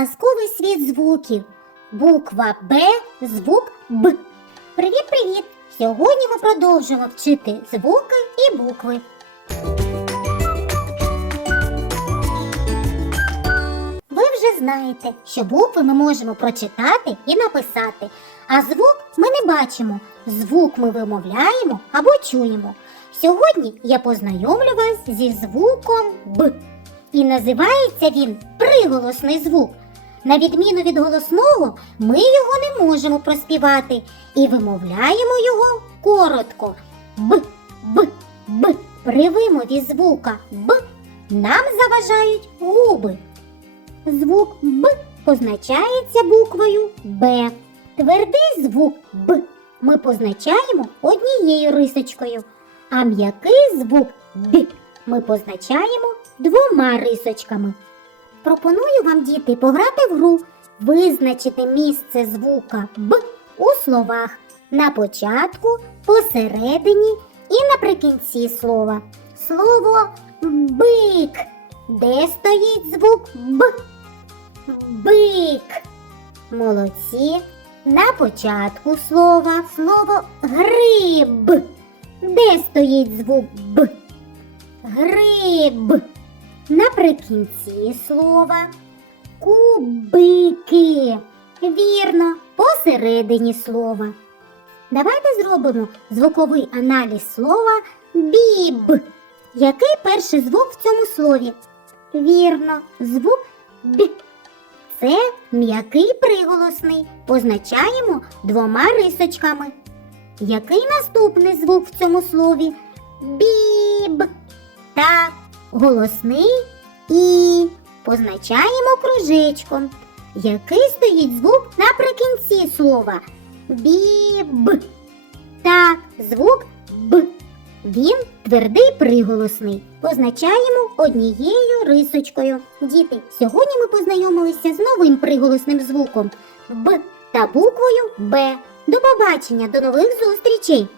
казковий світ звуків. Буква Б, звук Б. Привіт-привіт! Сьогодні ми продовжимо вчити звуки і букви. Ви вже знаєте, що букви ми можемо прочитати і написати, а звук ми не бачимо. Звук ми вимовляємо або чуємо. Сьогодні я познайомлю вас зі звуком Б. І називається він приголосний звук. На відміну від голосного, ми його не можемо проспівати і вимовляємо його коротко. Б, Б, Б. При вимові звука Б нам заважають губи. Звук Б позначається буквою Б. Твердий звук Б ми позначаємо однією рисочкою, а м'який звук Б ми позначаємо двома рисочками. Пропоную вам, діти, пограти в гру, визначити місце звука Б у словах на початку, посередині і наприкінці слова. Слово бик. Де стоїть звук Б? Бик. Молодці. На початку слова слово гриб. Де стоїть звук Б? Гриб. Наприкінці слова кубики. Вірно, посередині слова. Давайте зробимо звуковий аналіз слова біб. Який перший звук в цьому слові? Вірно, звук Б. Це м'який приголосний. Позначаємо двома рисочками. Який наступний звук в цьому слові? Біб. Так, голосний і позначаємо кружечком. Який стоїть звук наприкінці слова? Біб. Так, звук Б. Він твердий приголосний. Позначаємо однією рисочкою. Діти, сьогодні ми познайомилися з новим приголосним звуком Б та буквою Б. До побачення, до нових зустрічей!